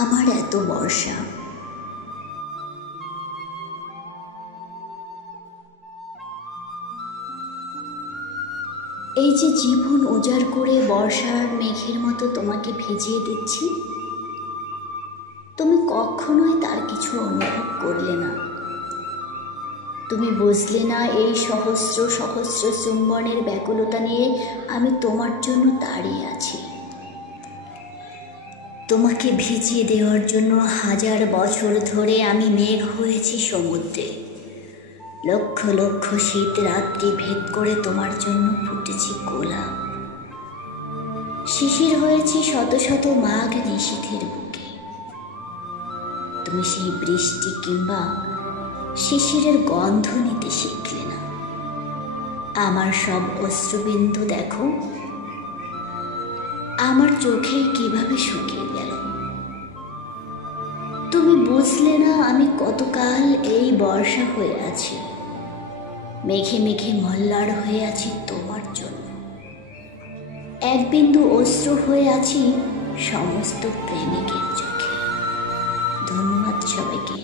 আমার এত বর্ষা। এই যে জীবন উজাড় করে বর্ষার মেঘের মতো তোমাকে ভিজিয়ে দিচ্ছি, তুমি কখনোই তার কিছু অনুভব করলে না। তুমি বুঝলে না এই সহস্র সহস্র চুম্বনের ব্যাকুলতা নিয়ে আমি তোমার জন্য দাঁড়িয়ে আছি। তোমাকে ভিজিয়ে দেওয়ার জন্য 1000 বছর ধরে আমি মেঘ হয়েছি সমুদ্রে। লক্ষ লক্ষ শীত রাত্রি ভেদ করে তোমার জন্য ফুটেছি গোলাপ। শিশির হয়েছি শত শত মাঘ নিশীথের বুকে। তুমি সেই বৃষ্টি কিংবা শিশিরের গন্ধ নিতে শিখলে না। আমার সব অশ্রুবিন্দু দেখো, আমার চোখে কিভাবে শুকিয়ে গেল। তুমি বুঝলে না আমি কতকাল এই বর্ষা হয়ে আছি, মেঘে মেঘে মল্লার হয়ে আছি তোমার জন্য। এক বিন্দু অশ্রু হয়ে আছি সমস্ত প্রেমিকের চোখে। ধন্যবাদ সবাইকে।